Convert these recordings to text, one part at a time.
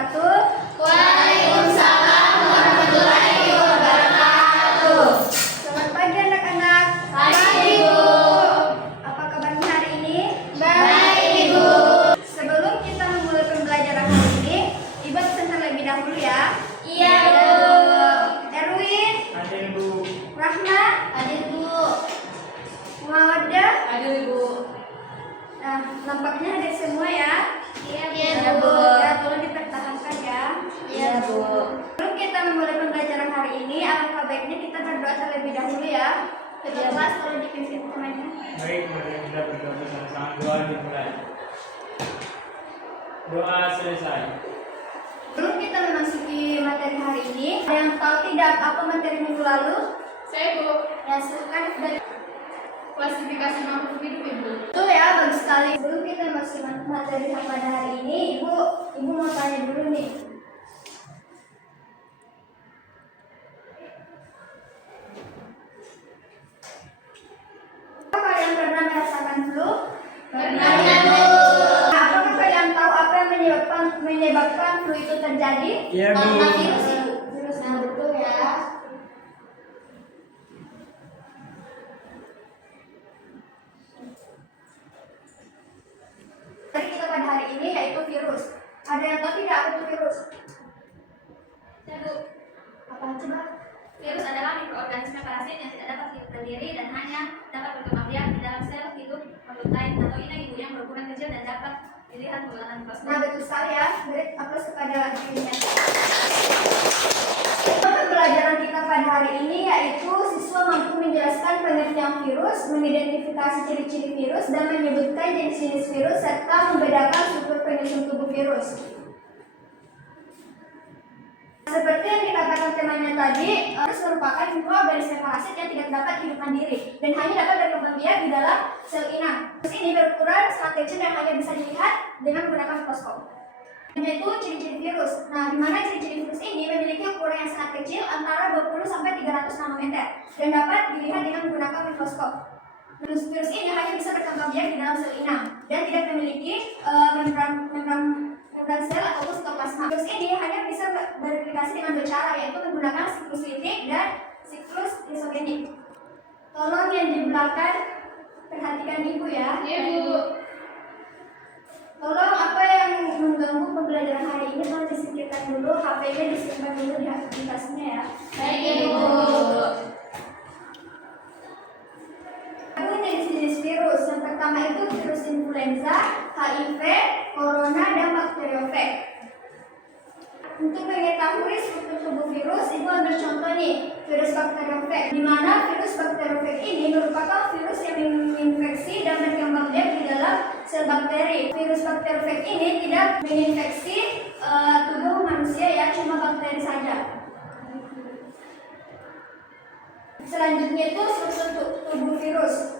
wabarakatuh. Waalaikumsalam warahmatullahi wabarakatuh. Selamat pagi anak-anak. Pagi, Bu. Apa kabarnya hari ini? Baik, Ibu. Sebelum kita memulai pembelajaran hari ini, Ibu absen terlebih dahulu ya. Iya, Bu. Erwin, Hadir, Bu. Rahma, Hadir, Bu. Muhawadah. Hadir, Bu. Nah, nampaknya hadir semua ya. Iya, Bu. Ya, tolong dipertahankan ya. Iya, Bu. Sebelum kita memulai pembelajaran hari ini, alangkah baiknya kita berdoa terlebih dahulu ya. Ketua kelas tolong dipimpin temannya. Baik, mari kita berdoa bersama-sama. Doa dimulai. Doa selesai. Sebelum kita memasuki materi hari ini, ada yang tahu tidak apa materi minggu lalu? Saya, Bu. Ya, silakan dari Klasifikasi makhluk hidup, Ibu. itu ya, bagus sekali. Sebelum kita masuk materi pada hari ini, ibu mau tanya dulu nih. Apakah kalian pernah merasakan flu? Pernah, Bu. Apakah kalian tahu apa yang menyebabkan flu itu terjadi? Iya, Bu. Karena virus, Ibu. Virus, nah betul ya. Tadi kita pada hari ini yaitu virus. Ada yang tahu tidak apa itu virus? Saya, Bu. Apa coba? Virus adalah mikroorganisme parasit yang tidak dapat hidup berdiri dan hanya dapat berkembang biak di dalam sel hidup makhluk lain atau inai ibu yang berukuran kecil dan dapat dilihat menggunakan Nah mikroskop. betul sekali ya. Beri aplaus kepada dirinya. Pembelajaran kita pada hari ini yaitu siswa mampu menjelaskan pengertian virus, mengidentifikasi ciri-ciri virus, dan menyebutkan jenis-jenis virus serta membedakan struktur penyusun tubuh virus. Seperti yang dikatakan temannya tadi, virus merupakan mikroorganisme parasit yang tidak dapat hidup mandiri dan hanya dapat berkembang biak di dalam sel inang. Virus ini berukuran sangat kecil dan hanya bisa dilihat dengan menggunakan mikroskop. Yaitu ciri-ciri virus. Nah, di mana ciri-ciri virus ini memiliki ukuran yang sangat kecil antara 20 sampai 300 nanometer dan dapat dilihat dengan menggunakan mikroskop. Virus ini hanya bisa berkembang biak di dalam sel inang dan tidak memiliki membran sel ataupun sitoplasma. Virus ini hanya bisa bereplikasi dengan dua cara, yaitu menggunakan siklus litik dan siklus isogenik. Tolong yang di belakang perhatikan ibu ya. Iya, Bu. Tolong apa yang mengganggu pembelajaran hari ini tolong disingkirkan dulu, HP-nya disimpan dulu di aplikasinya ya. Baik, Ibu. Ini jenis-jenis virus. Yang pertama itu virus influenza, HIV, corona, dan bakteriofag. Untuk mengetahui struktur tubuh virus, ibu ambil contoh nih, virus bakteriofag. Di mana virus bakteriofag ini merupakan virus yang menginfeksi dan berkembang biak di dalam sel bakteri. Virus bakteriofag ini tidak menginfeksi tubuh manusia ya, cuma bakteri saja. Selanjutnya itu struktur tubuh virus.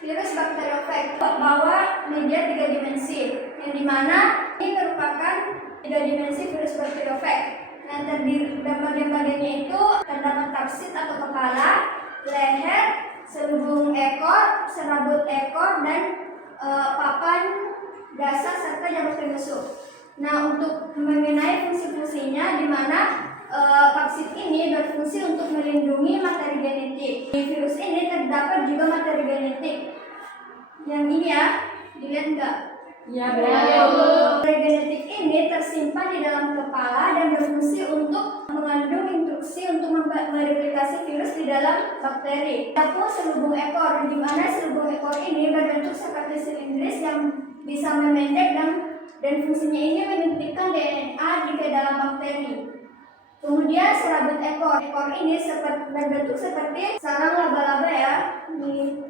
Virus bakteriofag bawa media 3 dimensi, yang dimana ini merupakan 3 dimensi virus bakteriofag. Yang terdiri bagian-bagiannya itu terdapat kapsid atau kepala, leher, selubung ekor, serabut ekor, dan papan dasar serta jalur penyusup. Nah, untuk mengenai fungsi-fungsinya, di mana kapsid ini berfungsi untuk melindungi materi genetik. Di virus ini terdapat juga materi genetik. Yang ini ya, dilihat enggak? Iya, Bu. Materi genetik ini tersimpan di dalam kepala dan berfungsi untuk mengandung instruksi untuk mereplikasi virus di dalam bakteri. Ataupun selubung ekor, di mana selubung ekor ini berbentuk seperti silindris yang bisa memendek dan fungsinya ini menyuntikkan DNA di dalam bakteri. Kemudian serabut ekor ini berbentuk seperti sarang laba-laba ya, ini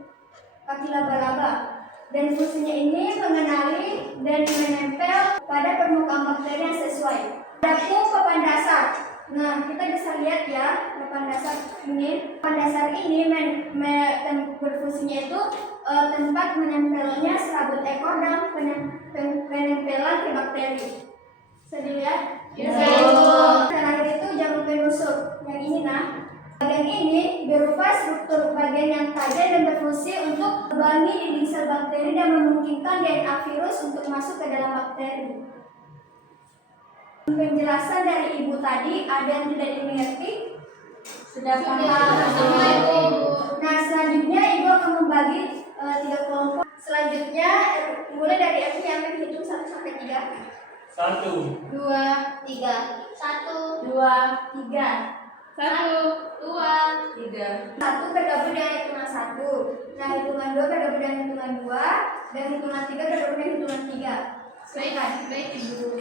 kaki laba-laba. Dan fungsinya ini mengenali dan menempel pada permukaan bakteri yang sesuai. Adapun papan dasar. Nah, kita bisa lihat ya papan dasar ini. Papan dasar ini berfungsinya itu tempat menempelnya serabut ekor dan penempelan ke bakteri. Bisa dilihat? Iya, Bu. Terakhir itu jalur penusuk. Yang ini nah. Bagian ini berupa struktur bagian yang tajam dan berfungsi untuk melubangi dinding sel bakteri dan memungkinkan DNA virus untuk masuk ke dalam bakteri. Penjelasan dari Ibu tadi ada yang tidak dimengerti? Sudah paham. Nah, selanjutnya Ibu akan membagi 3 kelompok. Selanjutnya mulai dari Ibu yang akan hitung 1 sampai 3. 1, 2, 3. 1, 2, 3. 1, 2, 3. 1 tergabung dengan hitungan 1. Nah, hitungan 2 tergabung dengan hitungan 2 dan hitungan 3 tergabung dengan hitungan 3. Baik Ibu.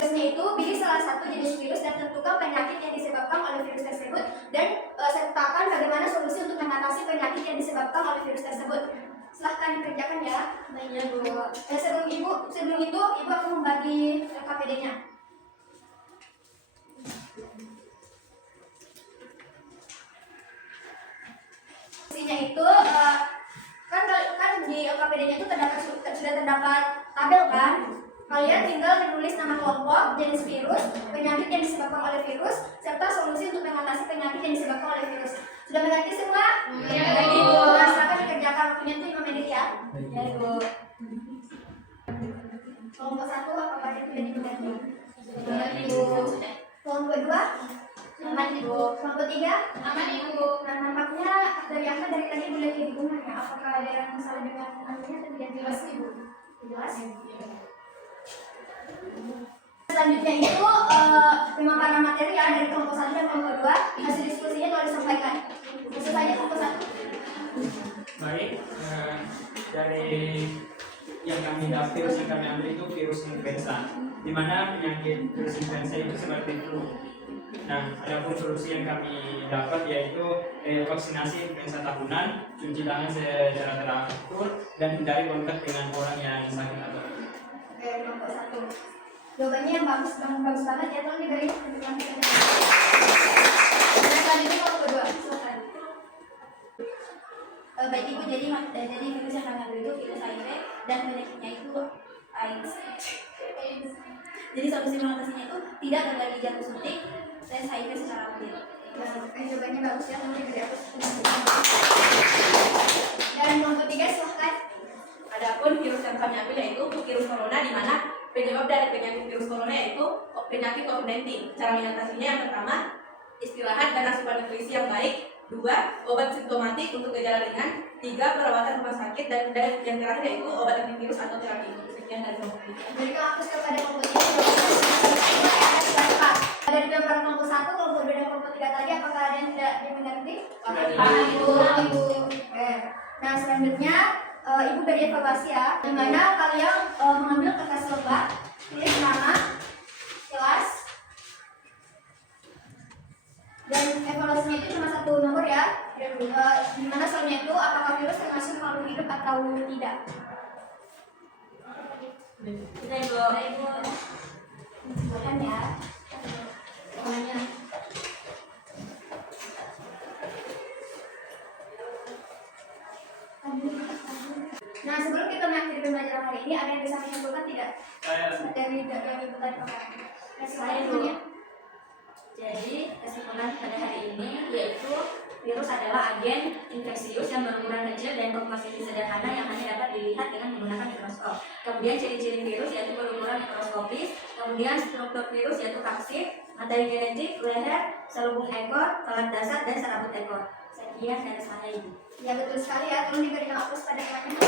Tugasnya itu pilih salah satu jenis virus dan tentukan penyakit yang disebabkan oleh virus tersebut dan sertakan bagaimana solusi untuk mengatasi penyakit yang disebabkan oleh virus tersebut. Silahkan dikerjakan ya. Baik Bu. Sebelum itu Ibu akan membagi KPD-nya. Fungsinya itu kan di KPD-nya itu sudah terdapat tabel kan? Kalian tinggal menulis nama kelompok, jenis virus, penyakit yang disebabkan oleh virus, serta solusi untuk mengatasi penyakit yang disebabkan oleh virus. Sudah mengerti semua? Iya, Baik, Bu. Ibu. Nah, silakan dikerjakan waktunya itu 5 menit ya. Ya Ibu. Kelompok 1 apakah itu sudah dimengerti? Sudah Ibu. Kelompok 2? Aman Ibu. Kelompok 3? Aman Ibu. Nah, nampaknya dari apa dari tadi Ibu lihat hitungannya, apakah ada yang salah dengan anunya atau tidak jelas Ibu? Jelas? Selanjutnya itu pemaparan materi ya dari kelompok 1 dan kelompok 2. Hasil diskusinya kalau disampaikan. Langsung saja kelompok 1. baik. Dari yang kami dapat virus yang kami ambil itu virus influenza, di mana penyakit virus influenza itu seperti flu. Nah, adapun solusi yang kami dapat yaitu vaksinasi influenza tahunan, cuci tangan secara teratur, dan hindari kontak dengan orang yang sakit atau Oke, kelompok 1. Jawabannya yang bagus banget ya, tolong diberi penjelasan. Nah, selanjutnya kelompok 2. Silakan. Baik Ibu, jadi virus yang kami ambil itu virus HIV dan penyakitnya itu AIDS. Jadi solusi mengatasinya itu tidak berbagi jatuh suntik tes HIV secara rutin. Nah, jawabannya bagus ya, tolong diberi aku. Dan kelompok 3 silakan. Adapun virus yang kami ambil yaitu virus corona, di mana penyebab dari penyakit virus corona yaitu penyakit COVID-19. Cara mengatasinya yang pertama, istirahat dan asupan nutrisi yang baik. 2, obat simptomatik untuk gejala ringan. 3, perawatan rumah sakit, dan yang terakhir yaitu obat antivirus atau terapi. Sekian dari kelompok 3. Berikan fokus kepada kelompok 3. Dari gambaran kelompok 1, kelompok 2 dan kelompok 3 tadi, apakah ada yang tidak dimengerti? Paham, Ibu. Oke. Nah, selanjutnya Ibu beri evaluasi ya, di mana kalian mengambil kertas lembar, tulis nama, kelas, dan evaluasinya itu cuma 1 nomor ya. Di mana soalnya itu apakah virus termasuk makhluk hidup atau tidak. Sudah Ibu. Silakan ya. Namanya. Nah, sebelum kita mengakhiri pembelajaran hari ini, ada yang bisa menyimpulkan tidak? saya Dari ibu tadi paparan. Saya dulu. Jadi kesimpulan pada hari ini yaitu virus adalah agen infeksius yang berukuran kecil dan komposisi sederhana yang hanya dapat dilihat dengan menggunakan mikroskop. Kemudian ciri-ciri virus yaitu berukuran mikroskopis. Kemudian struktur virus yaitu kapsid, materi genetik, leher, selubung ekor, kelat dasar, dan serabut ekor. Sekian dari saya Ibu. Ya betul sekali ya, tolong diberikan aplaus pada teman-teman.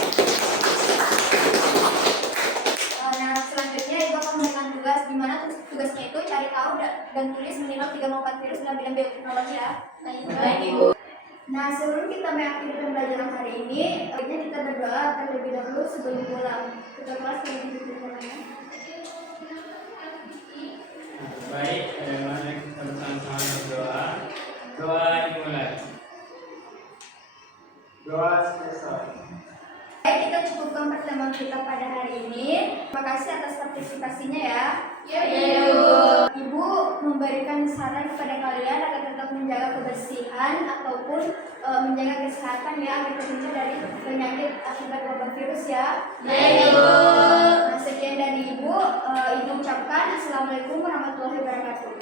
Nah, selanjutnya Ibu akan memberikan tugas di mana tugasnya itu cari tahu dan tulis minimal 3-4 virus dalam bidang bioteknologi ya. Baik Ibu. Nah, sebelum kita mengakhiri pembelajaran hari ini, baiknya kita berdoa terlebih dahulu sebelum pulang. Kita kelas terlebih dahulu. baik. Mari kita bersama-sama berdoa. Doa dimulai. Doa selesai. Baik, kita cukupkan pertemuan kita pada hari ini. Terima kasih atas partisipasinya ya. Ibu memberikan saran kepada kalian agar tetap menjaga kebersihan ataupun menjaga kesehatan ya agar terhindar dari penyakit akibat wabah virus ya. Nah, sekian dari Ibu. Ibu ucapkan Assalamualaikum warahmatullahi wabarakatuh.